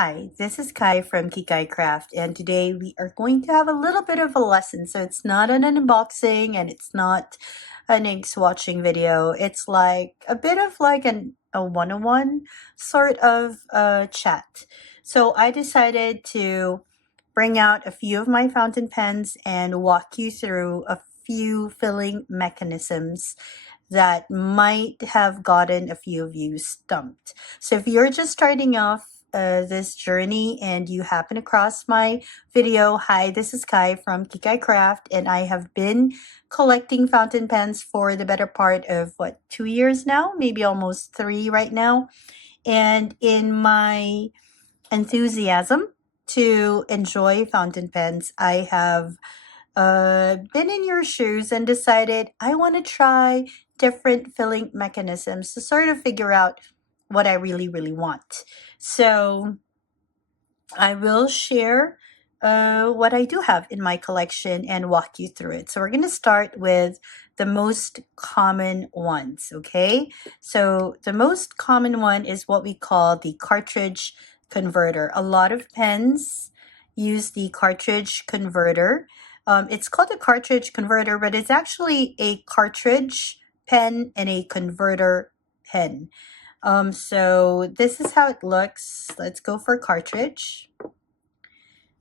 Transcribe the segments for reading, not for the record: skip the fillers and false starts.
Hi, this is Kai from Kikai Craft, and today we are going to have a little bit of a lesson. So it's not an unboxing and it's not an ink swatching video. It's like a bit of like a one-on-one sort of chat. So I decided to bring out a few of my fountain pens and walk you through a few filling mechanisms that might have gotten a few of you stumped. So if you're just starting off this journey and you happen across my video, hi, this is Kai from Kikai Craft, and I have been collecting fountain pens for the better part of 2 years now, maybe almost 3 right now. And in my enthusiasm to enjoy fountain pens, I have been in your shoes and decided I want to try different filling mechanisms to sort of figure out what I really want. So I will share what I do have in my collection and walk you through it. So we're going to start with the most common ones, okay? So the most common one is what we call the cartridge converter. A lot of pens use the cartridge converter. It's called a cartridge converter, but it's actually a cartridge pen and a converter pen. So this is how it looks. Let's go for cartridge.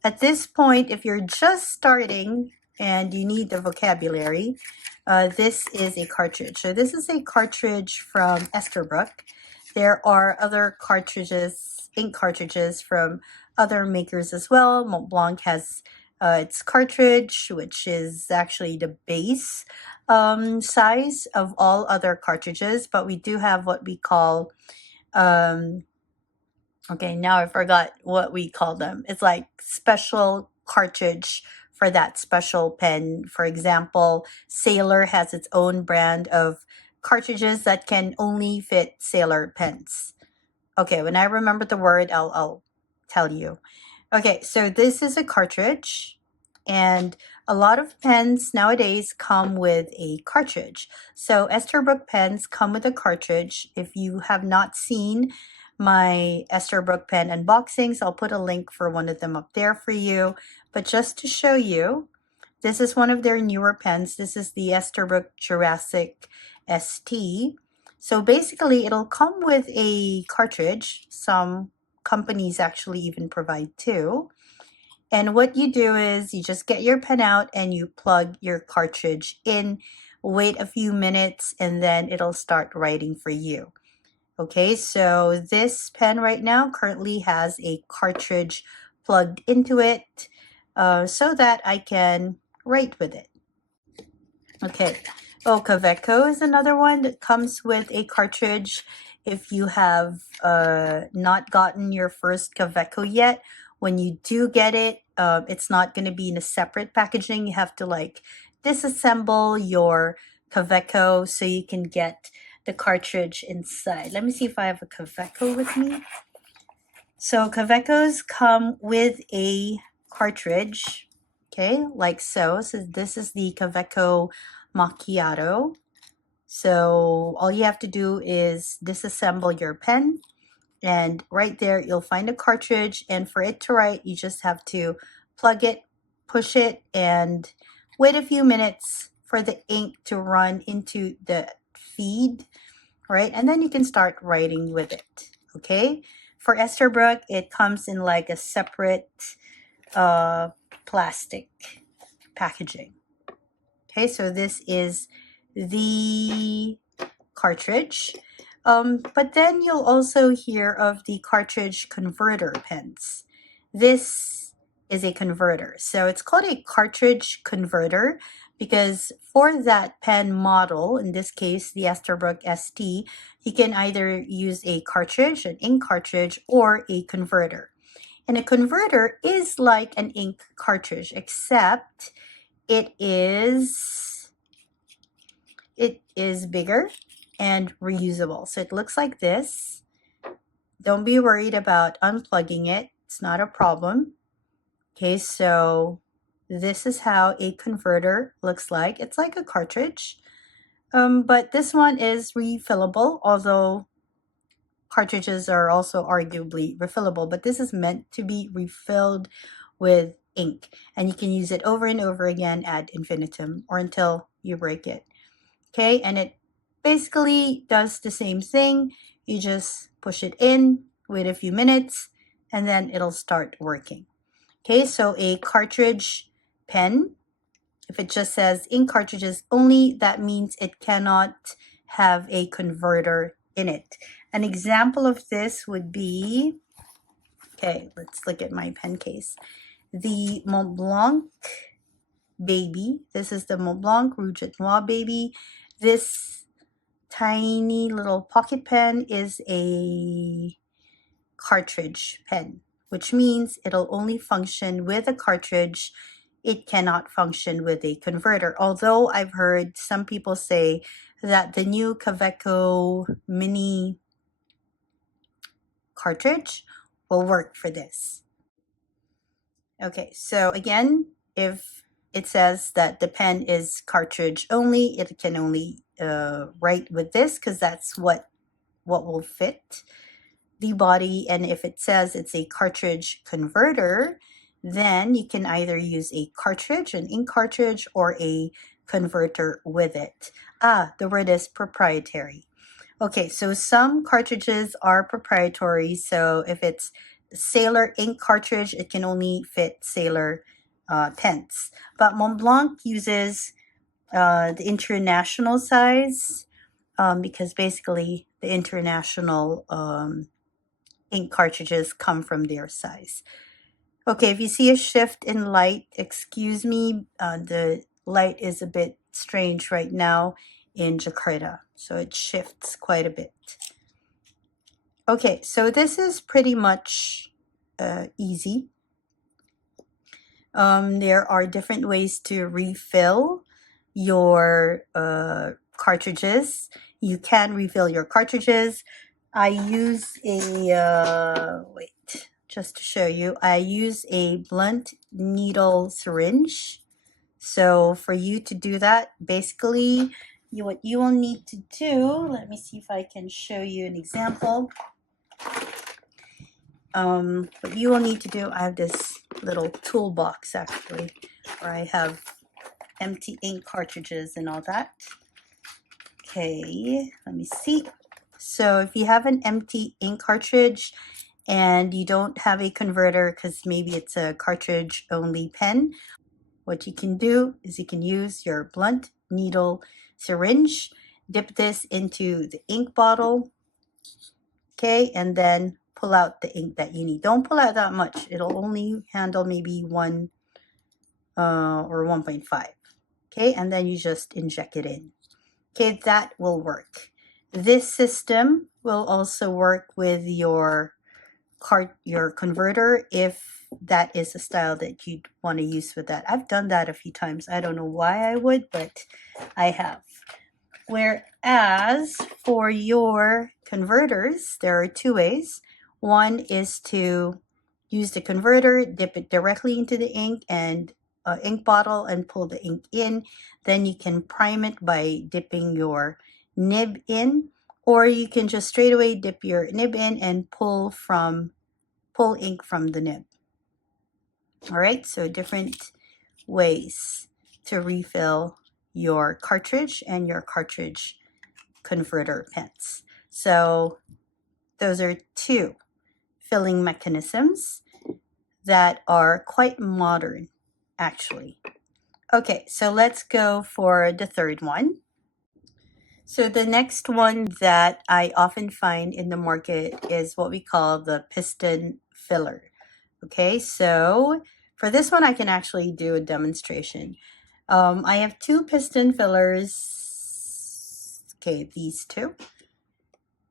At this point, if you're just starting and you need the vocabulary, this is a cartridge. So this is a cartridge from Esterbrook. There are other cartridges, ink cartridges from other makers as well. Montblanc has its cartridge, which is actually the base size of all other cartridges, but we do have what we call okay, now I forgot what we call them. It's like special cartridge for that special pen. For example, Sailor has its own brand of cartridges that can only fit Sailor pens. Okay, when I remember the word, I'll tell you. Okay, so this is a cartridge, and a lot of pens nowadays come with a cartridge. So Esterbrook pens come with a cartridge. If you have not seen my Esterbrook pen unboxings, I'll put a link for one of them up there for you. But just to show you, this is one of their newer pens. This is the Esterbrook Jurassic ST. So basically, it'll come with a cartridge. Some companies actually even provide two. And what you do is you just get your pen out and you plug your cartridge in, wait a few minutes, and then it'll start writing for you. Okay, so this pen right now currently has a cartridge plugged into it so that I can write with it. Okay, oh, Kaweco is another one that comes with a cartridge. If you have not gotten your first Kaweco yet, when you do get it, it's not going to be in a separate packaging. You have to like disassemble your Kaweco so you can get the cartridge inside. Let me see if I have a Kaweco with me. So Kawecos come with a cartridge, okay, like so. So this is the Kaweco Macchiato. So all you have to do is disassemble your pen, and right there you'll find a cartridge, and for it to write you just have to plug it, push it, and wait a few minutes for the ink to run into the feed, right? And then you can start writing with it, okay? For Esterbrook, it comes in like a separate plastic packaging. Okay, so this is the cartridge. But then you'll also hear of the cartridge converter pens. This is a converter. So it's called a cartridge converter because for that pen model, in this case, the Esterbrook ST, you can either use a cartridge, an ink cartridge, or a converter. And a converter is like an ink cartridge, except it is bigger and reusable. So it looks like this. Don't be worried about unplugging it. It's not a problem. Okay, so this is how a converter looks like. It's like a cartridge, but this one is refillable, although cartridges are also arguably refillable, but this is meant to be refilled with ink, and you can use it over and over again ad infinitum or until you break it. Okay, and it basically does the same thing. You just push it in, wait a few minutes, and then it'll start working. Okay, so a cartridge pen, if it just says ink cartridges only, that means it cannot have a converter in it. An example of this would be, okay, let's look at my pen case. The Mont Blanc Baby. This is the Mont Blanc Rouge et Noir Baby. This tiny little pocket pen is a cartridge pen, which means it'll only function with a cartridge. It cannot function with a converter. Although I've heard some people say that the new Kaweco mini cartridge will work for this. Okay, so again, if it says that the pen is cartridge only, it can only write with this because that's what will fit the body. And if it says it's a cartridge converter, then you can either use a cartridge, an ink cartridge, or a converter with it. The word is proprietary. Okay, so some cartridges are proprietary. So if it's Sailor ink cartridge, it can only fit Sailor pens. But Mont Blanc uses the international size because basically the international ink cartridges come from their size. Okay, if you see a shift in light, excuse me, the light is a bit strange right now in Jakarta, so it shifts quite a bit. Okay, so this is pretty much easy. There are different ways to refill your cartridges. You can refill your cartridges. I use a, wait, just to show you, I use a blunt needle syringe. So for you to do that, basically, what you will need to do, let me see if I can show you an example. What you will need to do, I have this little toolbox actually, where I have empty ink cartridges and all that. Okay, let me see. So if you have an empty ink cartridge and you don't have a converter because maybe it's a cartridge only pen, what you can do is you can use your blunt needle syringe, dip this into the ink bottle, okay, and then pull out the ink that you need. Don't pull out that much. It'll only handle maybe 1 or 1.5. Okay, and then you just inject it in. Okay, that will work. This system will also work with your converter if that is a style that you'd want to use with that. I've done that a few times. I don't know why I would, but I have. Whereas for your converters, there are two ways. One is to use the converter, dip it directly into the ink and ink bottle and pull the ink in. Then you can prime it by dipping your nib in, or you can just straight away dip your nib in and pull ink from the nib. All right, so different ways to refill your cartridge and your cartridge converter pens. So those are two filling mechanisms that are quite modern, actually. Okay, so let's go for the third one. So the next one that I often find in the market is what we call the piston-filler. Okay, so for this one, I can actually do a demonstration. I have two piston fillers. Okay, these two.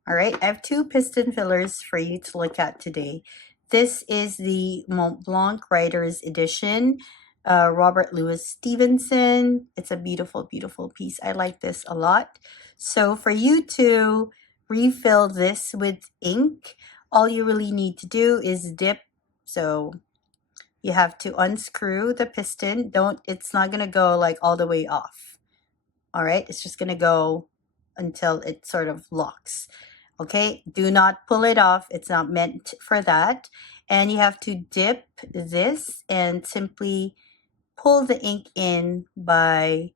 All right, I have two piston fillers for you to look at today. This is the Mont Blanc Writer's Edition, Robert Louis Stevenson. It's a beautiful, beautiful piece. I like this a lot. So for you to refill this with ink, all you really need to do is dip. So you have to unscrew the piston. It's not going to go like all the way off. All right, it's just going to go until it sort of locks. Okay, do not pull it off. It's not meant for that. And you have to dip this and simply pull the ink in by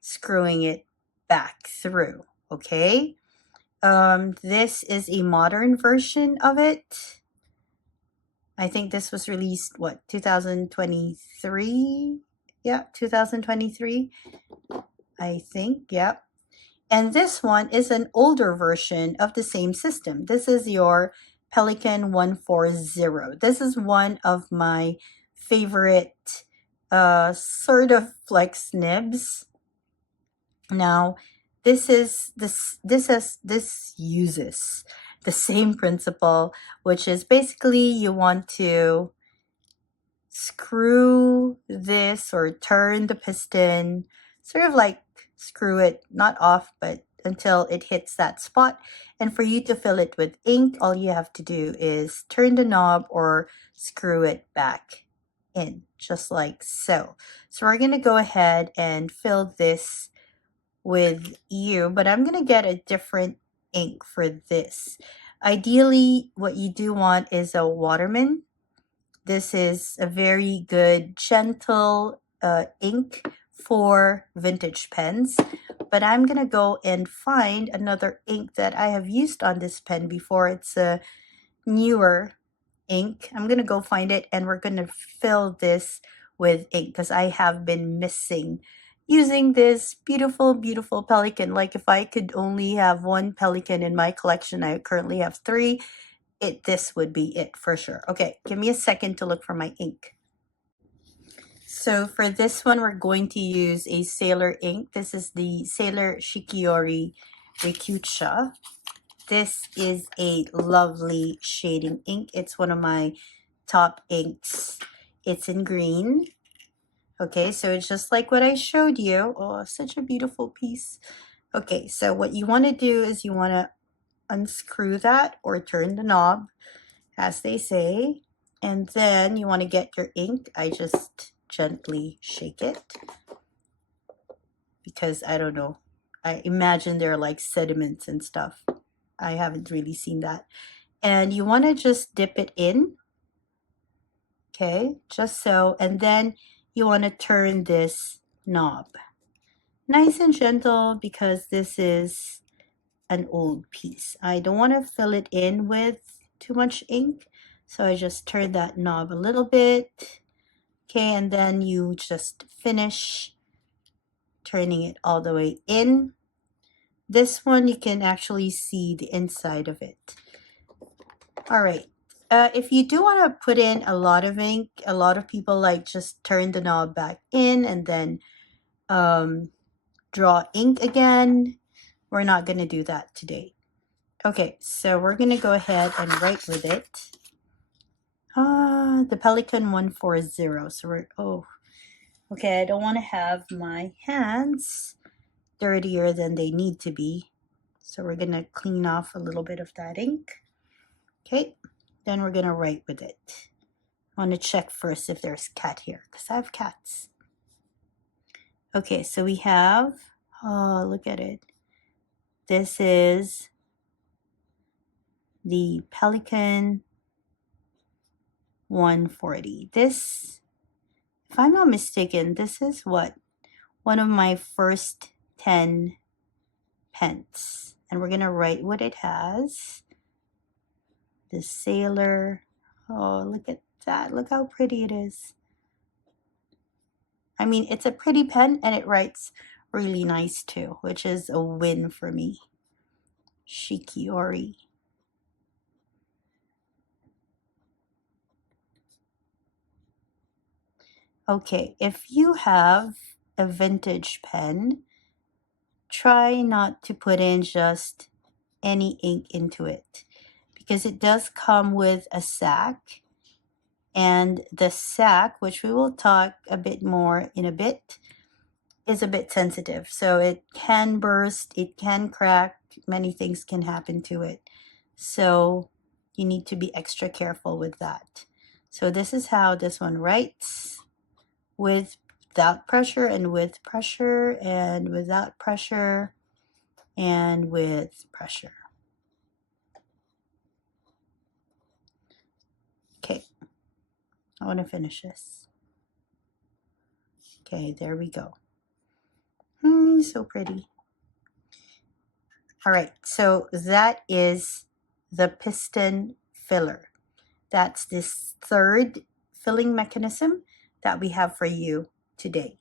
screwing it back through. Okay, this is a modern version of it. I think this was released, what, 2023? Yeah, 2023, I think, yeah. And this one is an older version of the same system. This is your Pelican 140. This is one of my favorite sort of flex nibs. Now, this uses the same principle, which is basically you want to screw this or turn the piston, sort of like screw it not off, but until it hits that spot. And for you to fill it with ink, all you have to do is turn the knob or screw it back in, just like so. So we're going to go ahead and fill this with you, but I'm going to get a different ink for this. Ideally, what you do want is a Waterman. This is a very good, gentle ink for vintage pens. But I'm going to go and find another ink that I have used on this pen before. It's a newer ink. I'm going to go find it, and we're going to fill this with ink because I have been missing using this beautiful, beautiful Pelican. Like if I could only have one Pelican in my collection, I currently have 3. This would be it for sure. Okay, give me a second to look for my ink. So for this one, we're going to use a Sailor ink. This is the Sailor Shikiori Rikucha. This is a lovely shading ink. It's one of my top inks. It's in green. Okay, so it's just like what I showed you. Oh, such a beautiful piece. Okay, so what you want to do is you want to unscrew that or turn the knob, as they say, and then you want to get your ink. I just gently shake it because I don't know, I imagine there are like sediments and stuff. I haven't really seen that. And you want to just dip it in, okay, just so, and then you want to turn this knob nice and gentle because this is an old piece. I don't want to fill it in with too much ink, so I just turn that knob a little bit. Okay, and then you just finish turning it all the way in. This one you can actually see the inside of it. All right. If you do want to put in a lot of ink, a lot of people like just turn the knob back in and then draw ink again. We're not going to do that today. Okay, so we're going to go ahead and write with it. The Pelican 140. So we're, okay, I don't want to have my hands dirtier than they need to be. So we're going to clean off a little bit of that ink. Okay, then we're going to write with it. I want to check first if there's cat here because I have cats. Okay, so we have, oh, look at it. This is the Pelican 140. This, if I'm not mistaken, this is what? One of my first 10 pens. And we're going to write what it has. The Sailor. Oh, look at that. Look how pretty it is. I mean, it's a pretty pen and it writes really nice too, which is a win for me. Shikiori. Okay, if you have a vintage pen, try not to put in just any ink into it because it does come with a sack, and the sack, which we will talk a bit more in a bit, is a bit sensitive. So it can burst, it can crack, many things can happen to it. So you need to be extra careful with that. So this is how this one writes, without pressure and with pressure and without pressure and with pressure. I want to finish this. Okay, there we go. So pretty. All right, so that is the piston filler. That's this third filling mechanism that we have for you today.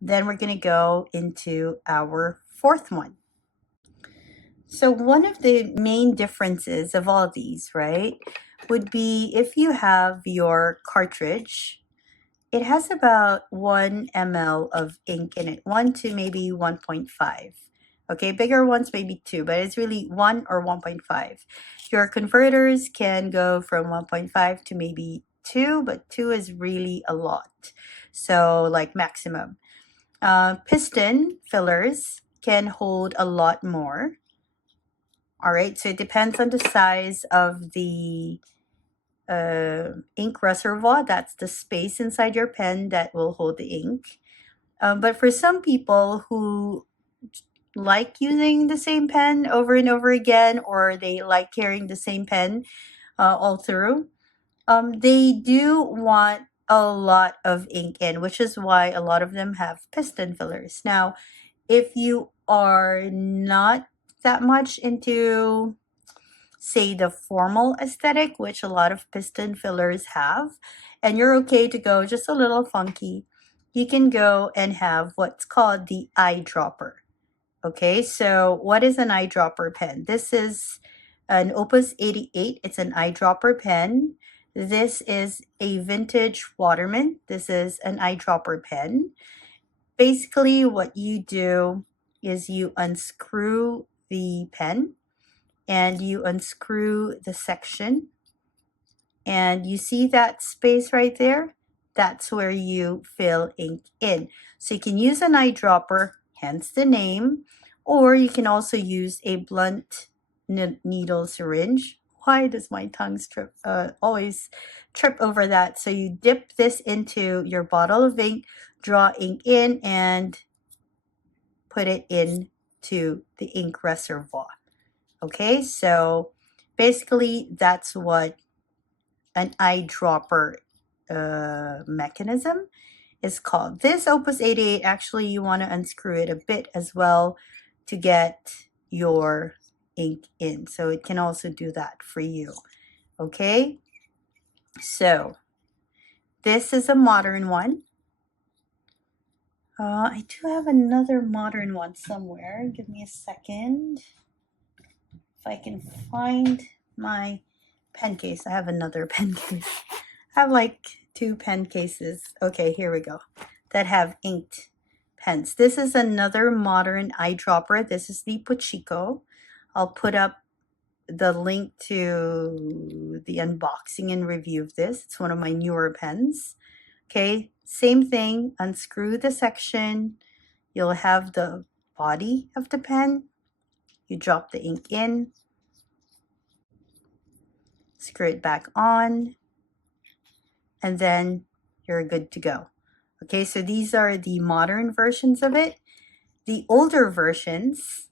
Then we're going to go into our fourth one. So one of the main differences of all these, right, would be if you have your cartridge, it has about 1 ml of ink in it, 1 to maybe 1.5. Okay, bigger ones maybe 2, but it's really 1 or 1.5. Your converters can go from 1.5 to maybe 2, but 2 is really a lot. So like maximum. Piston fillers can hold a lot more. All right, so it depends on the size of the ink reservoir. That's the space inside your pen that will hold the ink. But for some people who like using the same pen over and over again, or they like carrying the same pen all through, they do want a lot of ink in, which is why a lot of them have piston fillers. Now, if you are not that much into, say, the formal aesthetic, which a lot of piston fillers have, and you're okay to go just a little funky, you can go and have what's called the eyedropper. Okay, so what is an eyedropper pen? This is an Opus 88. It's an eyedropper pen. This is a vintage Waterman. This is an eyedropper pen. Basically, what you do is you unscrew the pen and you unscrew the section, and you see that space right there? That's where you fill ink in. So you can use an eyedropper, hence the name, or you can also use a blunt needle syringe. Why does my tongue always trip over that? So you dip this into your bottle of ink, draw ink in, and put it into the ink reservoir. Okay, so basically that's what an eyedropper mechanism is called. This Opus 88, actually you want to unscrew it a bit as well to get your ink in. So it can also do that for you. Okay, so this is a modern one. I do have another modern one somewhere. Give me a second. If I can find my pen case. I have another pen case. I have like 2 pen cases. Okay, here we go. That have inked pens. This is another modern eyedropper. This is the Puchico. I'll put up the link to the unboxing and review of this. It's one of my newer pens. Okay, same thing. Unscrew the section. You'll have the body of the pen. You drop the ink in. Screw it back on. And then you're good to go. Okay, so these are the modern versions of it. The older versions,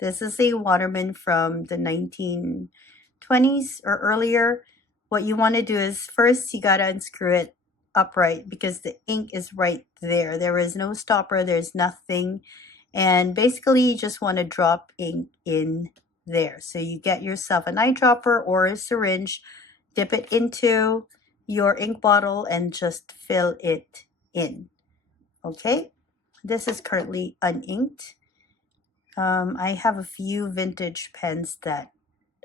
this is a Waterman from the 1920s or earlier. What you want to do is first you got to unscrew it upright because the ink is right there. There is no stopper, there's nothing. And basically you just want to drop ink in there. So you get yourself an eyedropper or a syringe, dip it into your ink bottle and just fill it in. Okay, this is currently uninked. I have a few vintage pens that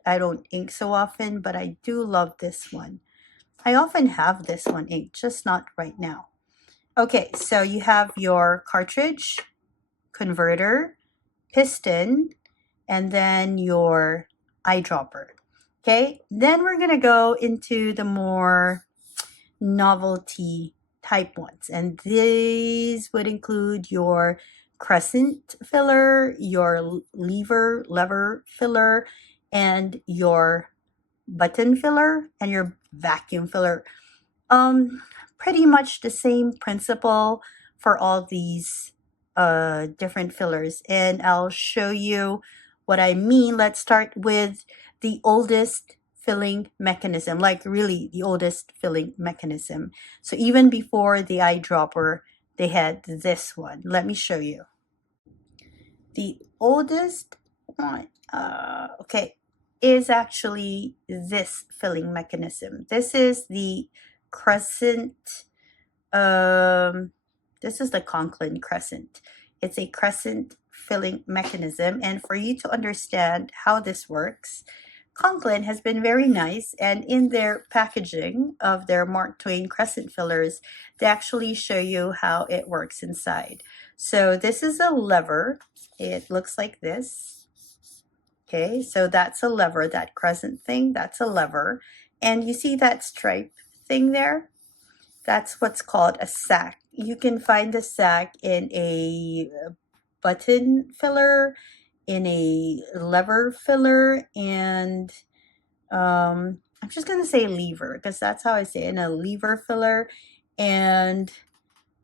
I don't ink so often, but I do love this one. I often have this one inked, just not right now. Okay, so you have your cartridge, converter, piston, and then your eyedropper. Okay, then we're gonna go into the more novelty type ones, and these would include your Crescent-filler, your lever filler, and your button filler, and your vacuum filler. Pretty much the same principle for all these different fillers, and I'll show you what I mean. Let's start with the oldest filling mechanism, like really the oldest filling mechanism. So even before the eyedropper, they had this one. Let me show you. The oldest one, okay, is actually this filling mechanism. This is the Crescent, this is the Conklin Crescent. It's a crescent filling mechanism. And for you to understand how this works, Conklin has been very nice, and in their packaging of their Mark Twain crescent fillers, they actually show you how it works inside. So this is a lever. It looks like this. Okay, so that's a lever, that crescent thing, that's a lever. And you see that stripe thing there? That's what's called a sack. You can find the sack in a button filler, in a lever filler, and I'm just gonna say lever because that's how I say it, in a lever filler, and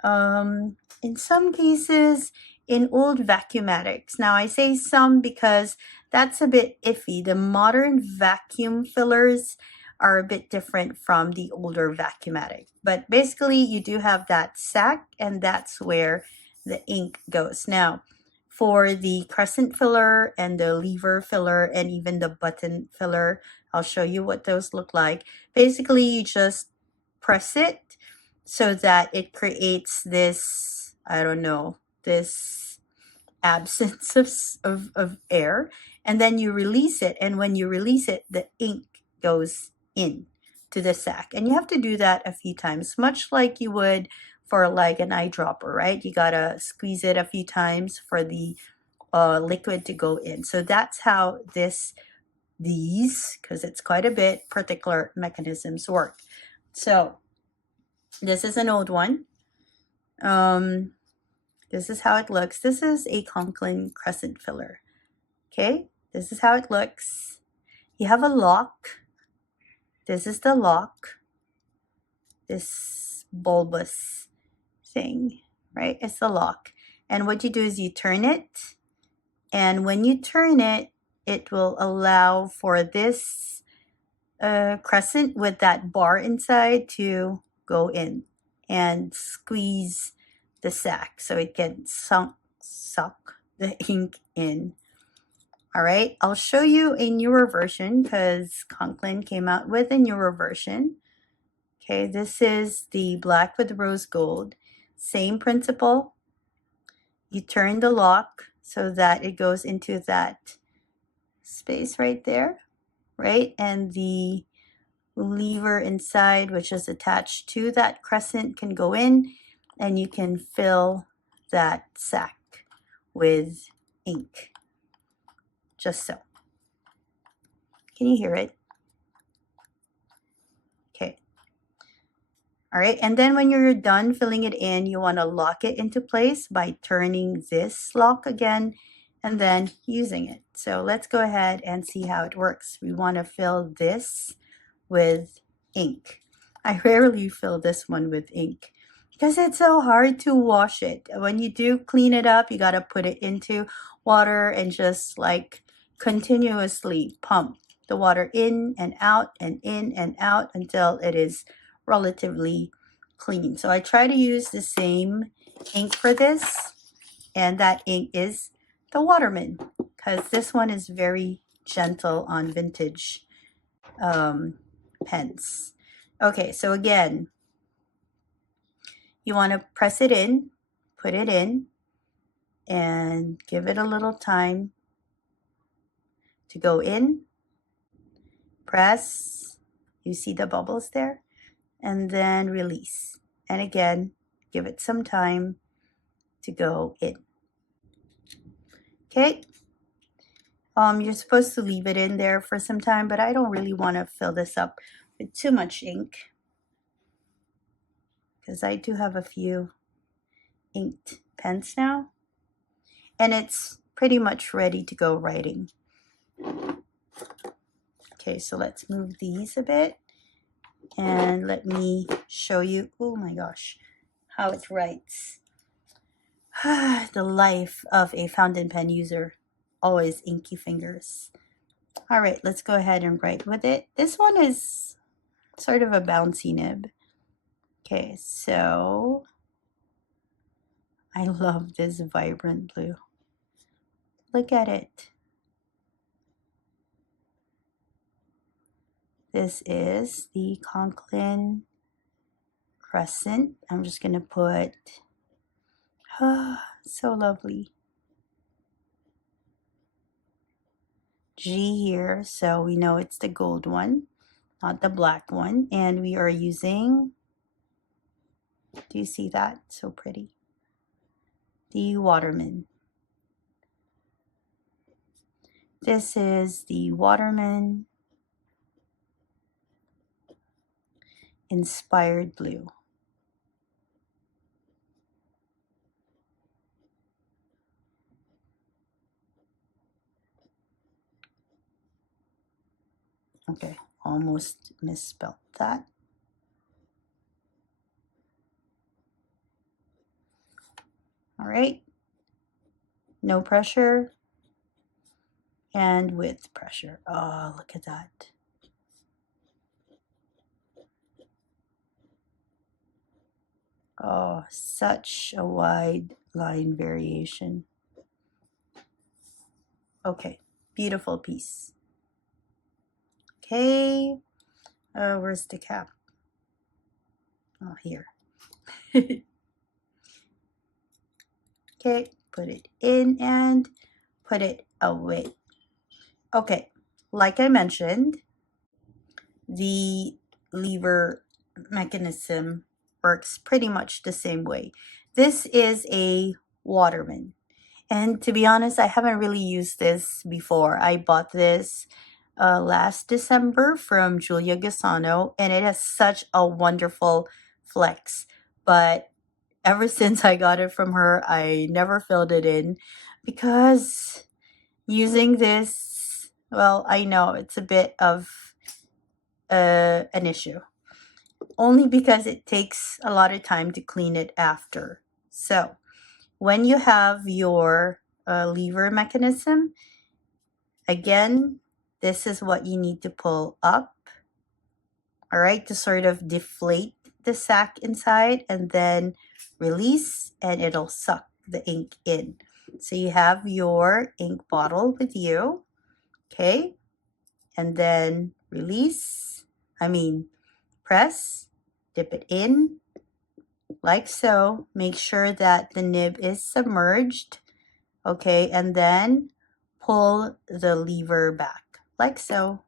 in some cases in old Vacumatics. Now I say some because that's a bit iffy. The modern vacuum fillers are a bit different from the older Vacumatic, but basically you do have that sack, and that's where the ink goes. Now for the crescent filler and the lever filler and even the button filler, I'll show you what those look like. Basically you just press it so that it creates this, I don't know, this absence of air, and then you release it, and when you release it, the ink goes in to the sack. And you have to do that a few times, much like you would for like an eyedropper, right? You gotta squeeze it a few times for the liquid to go in. So that's how these, because it's quite a bit, particular mechanisms work. So this is an old one. This is how it looks. This is a Conklin crescent filler. Okay, this is how it looks. You have a lock. This is the lock. This bulbous thing, right? It's the lock. And what you do is you turn it. And when you turn it, it will allow for this crescent with that bar inside to go in and squeeze the sack so it can suck the ink in. All right, I'll show you a newer version because Conklin came out with a newer version. Okay, this is the black with rose gold. Same principle. You turn the lock so that it goes into that space right there, right? And the lever inside, which is attached to that crescent, can go in, and you can fill that sack with ink, just so. Can you hear it? Okay. All right, and then when you're done filling it in, you want to lock it into place by turning this lock again and then using it. So let's go ahead and see how it works. We want to fill this with ink. I rarely fill this one with ink because it's so hard to wash it. When you do clean it up, you got to put it into water and just like continuously pump the water in and out and in and out until it is relatively clean. So I try to use the same ink for this, and that ink is the Waterman because this one is very gentle on vintage pens. Okay, so again, you want to press it in, put it in, and give it a little time to go in. Press, you see the bubbles there, and then release. And again, give it some time to go in. Okay, you're supposed to leave it in there for some time, but I don't really want to fill this up with too much ink because I do have a few inked pens now, and it's pretty much ready to go writing. Okay, so let's move these a bit, and let me show you, oh my gosh, how it writes. The life of a fountain pen user, always inky fingers. All right, let's go ahead and write with it. This one is sort of a bouncy nib. Okay, so I love this vibrant blue. Look at it. This is the Conklin Crescent. I'm just going to put, so lovely. G here, so we know it's the gold one, not the black one. And we are using, do you see that? So pretty. The Waterman. This is the Waterman Inspired Blue. Okay, almost misspelled that. All right, no pressure and with pressure. Oh, look at that. Oh, such a wide line variation. Okay, beautiful piece. Okay, where's the cap? Oh, here. Okay, put it in and put it away. Okay, like I mentioned, the lever mechanism works pretty much the same way. This is a Waterman. And to be honest, I haven't really used this before. I bought this last December from Julia Gasano, and it has such a wonderful flex. But ever since I got it from her, I never filled it in because using this, well, I know it's a bit of an issue. Only because it takes a lot of time to clean it after. So when you have your lever mechanism, again, this is what you need to pull up, all right, to sort of deflate the sac inside and then release, and it'll suck the ink in. So you have your ink bottle with you, okay, and then release, press, dip it in, like so. Make sure that the nib is submerged, okay, and then pull the lever back, like so,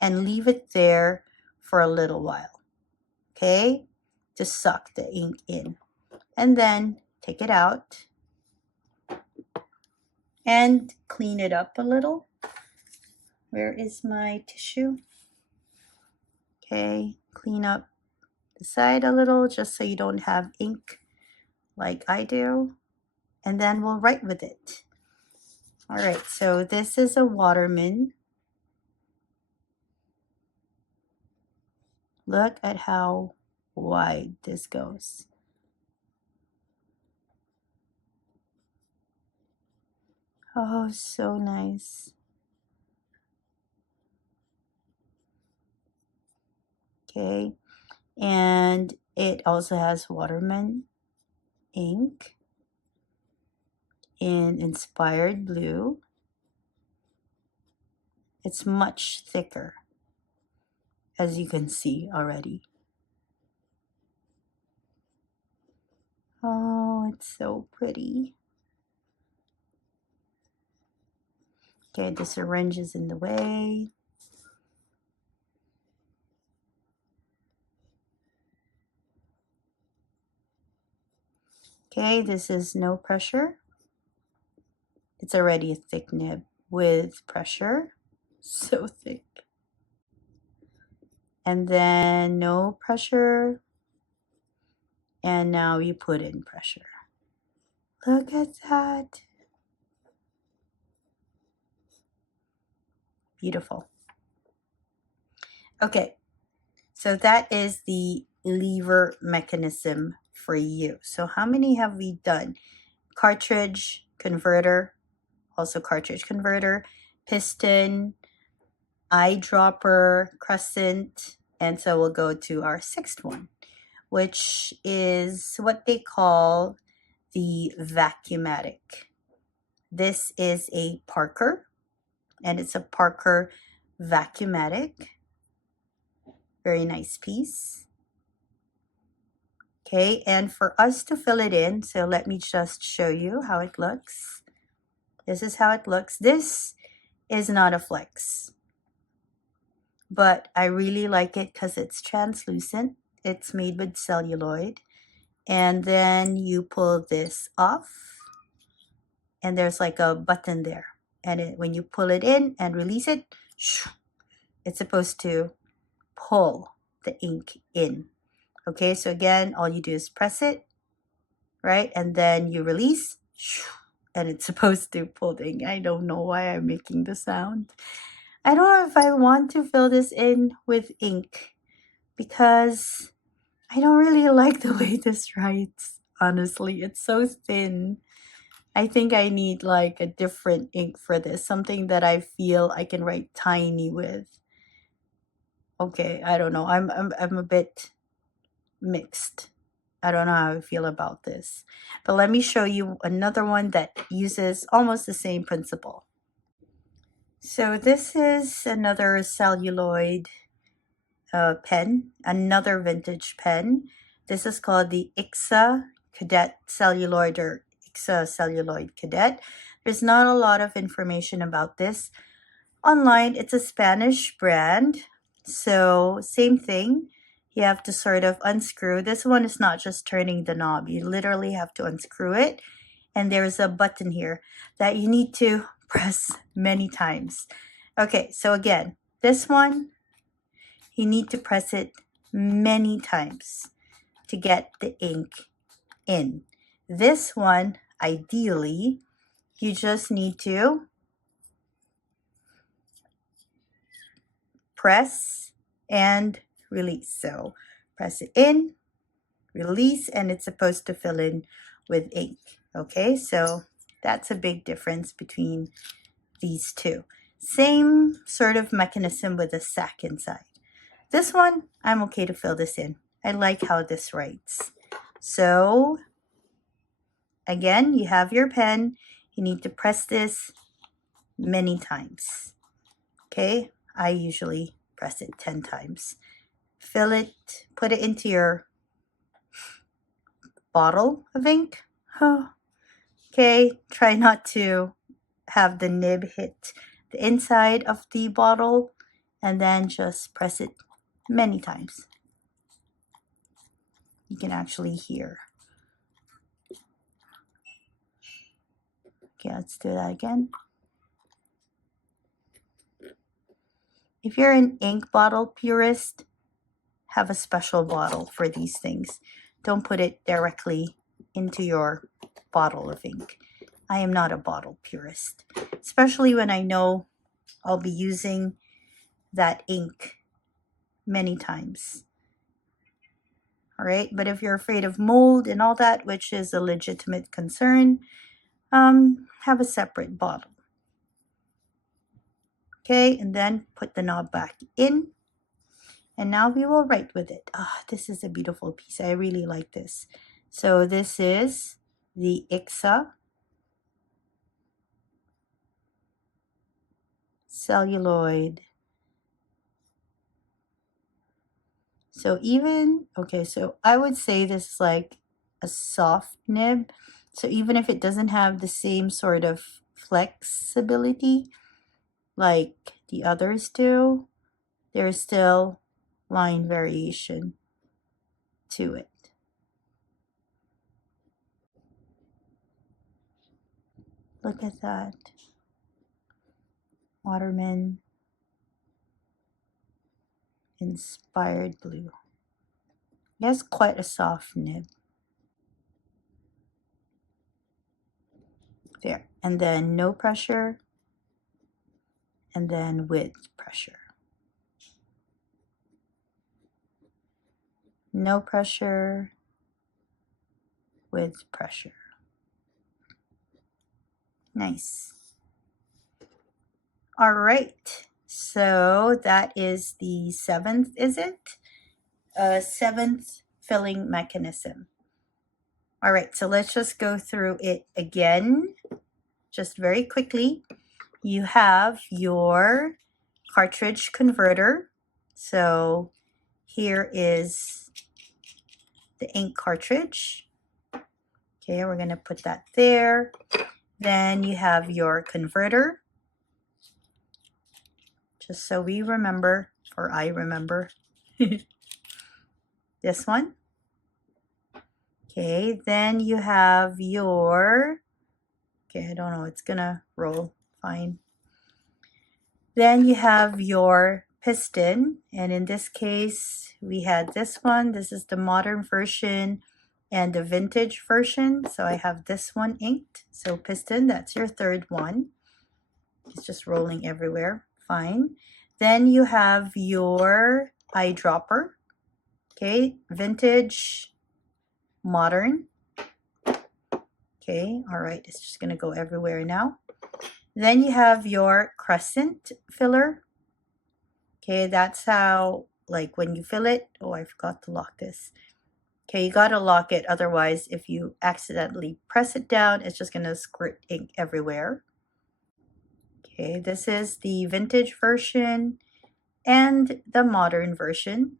and leave it there for a little while, okay, to suck the ink in. And then take it out and clean it up a little. Where is my tissue? Okay, clean up the side a little just so you don't have ink like I do. And then we'll write with it. All right, so this is a Waterman. Look at how wide this goes. Oh, so nice. Okay, and it also has Waterman ink in Inspired Blue. It's much thicker, as you can see already. Oh, it's so pretty. Okay, the syringe is in the way. Okay, this is no pressure. It's already a thick nib with pressure. So thick. And then no pressure. And now you put in pressure. Look at that. Beautiful. Okay, so that is the lever mechanism for you. So how many have we done? Cartridge converter, also cartridge converter, piston, eyedropper, crescent, and so we'll go to our sixth one, which is what they call the Vacumatic. This is a Parker, and it's a Parker Vacumatic. Very nice piece. Okay, and for us to fill it in, so let me just show you how it looks. This is how it looks. This is not a flex, but I really like it because it's translucent. It's made with celluloid. And then you pull this off, and there's like a button there. And when you pull it in and release it, it's supposed to pull the ink in. Okay, so again, all you do is press it, right? And then you release, and it's supposed to pull the ink. I don't know why I'm making the sound. I don't know if I want to fill this in with ink because I don't really like the way this writes. Honestly, it's so thin. I think I need like a different ink for this, something that I feel I can write tiny with. Okay, I don't know. I'm a bit mixed. I don't know how I feel about this. But let me show you another one that uses almost the same principle. So this is another celluloid pen, another vintage pen. This is called the IXA Cadet Celluloid or IXA Celluloid Cadet. There's not a lot of information about this online. It's a Spanish brand. So same thing. You have to sort of unscrew. This one is not just turning the knob. You literally have to unscrew it. And there's a button here that you need to press many times. Okay, so again, this one, you need to press it many times to get the ink in. This one, ideally, you just need to press and release. So press it in, release, and it's supposed to fill in with ink. Okay, so that's a big difference between these two. Same sort of mechanism with a sack inside. This one, I'm okay to fill this in. I like how this writes. So again, you have your pen. You need to press this many times. Okay, I usually press it 10 times. Fill it, put it into your bottle of ink. Okay, try not to have the nib hit the inside of the bottle, and then just press it many times. You can actually hear. Okay, let's do that again. If you're an ink bottle purist, have a special bottle for these things. Don't put it directly into your bottle of ink. I am not a bottle purist, especially when I know I'll be using that ink many times. All right, but if you're afraid of mold and all that, which is a legitimate concern, have a separate bottle. Okay, and then put the knob back in. And now we will write with it. This is a beautiful piece. I really like this. So this is the IXA celluloid. So so I would say this is like a soft nib. So even if it doesn't have the same sort of flexibility like the others do, there's still line variation to it. Look at that. Waterman inspired blue. It has quite a soft nib. There. And then no pressure. And then with pressure. No pressure. With pressure. Nice. All right, so that is the 7th, is it? 7th filling mechanism. All right, so let's just go through it again, just very quickly. You have your cartridge converter. So here is the ink cartridge. Okay, we're gonna put that there. Then you have your converter, just so we remember, or I remember. This one. Okay, then you have your, okay, I don't know, it's gonna roll fine. Then you have your piston, and in this case we had this one. This is the modern version and the vintage version, so I have this one inked. So piston, that's your third one. It's just rolling everywhere, fine. Then you have your eyedropper. Okay, vintage, modern. Okay, all right, it's just gonna go everywhere now. Then you have your Crescent-filler. Okay, that's how, like when you fill it, oh, I forgot to lock this. Okay, you gotta lock it, otherwise if you accidentally press it down, it's just gonna squirt ink everywhere. Okay, this is the vintage version and the modern version.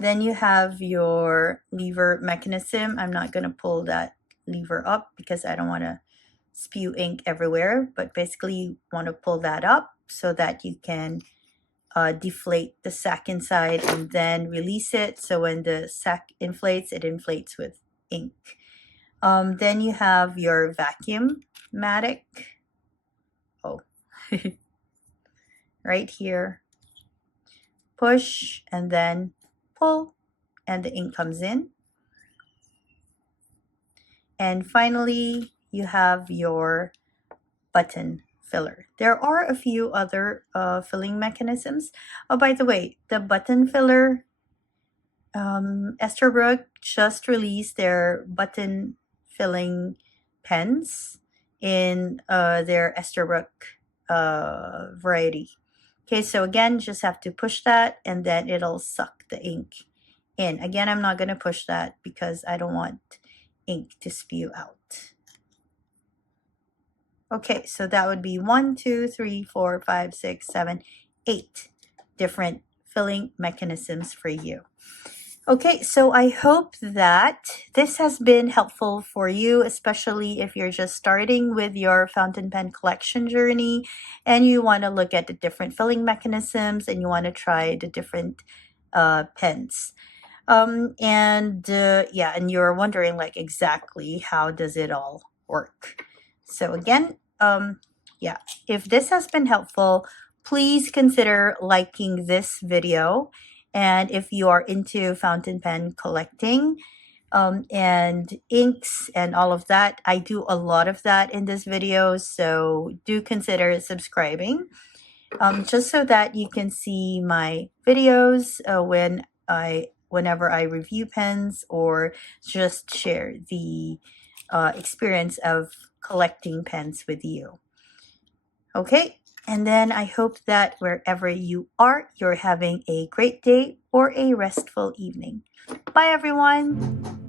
Then you have your lever mechanism. I'm not gonna pull that lever up because I don't wanna spew ink everywhere, but basically you want to pull that up so that you can deflate the sack inside and then release it. So when the sack inflates, it inflates with ink. Then you have your Vacumatic. Oh, right here. Push and then pull, and the ink comes in. And finally, you have your button filler. There are a few other filling mechanisms. Oh, by the way, the button filler, Esterbrook just released their button filling pens in their Esterbrook variety. Okay, so again, just have to push that and then it'll suck the ink in. Again, I'm not going to push that because I don't want ink to spew out. Okay, so that would be 1, 2, 3, 4, 5, 6, 7, 8 different filling mechanisms for you. Okay, so I hope that this has been helpful for you, especially if you're just starting with your fountain pen collection journey and you want to look at the different filling mechanisms and you want to try the different pens. Yeah, and you're wondering like exactly how does it all work. So again, yeah, if this has been helpful, please consider liking this video. And if you are into fountain pen collecting and inks and all of that, I do a lot of that in this video, so do consider subscribing just so that you can see my videos whenever I review pens or just share the experience of collecting pens with you. Okay, and then I hope that wherever you are, you're having a great day or a restful evening. Bye, everyone.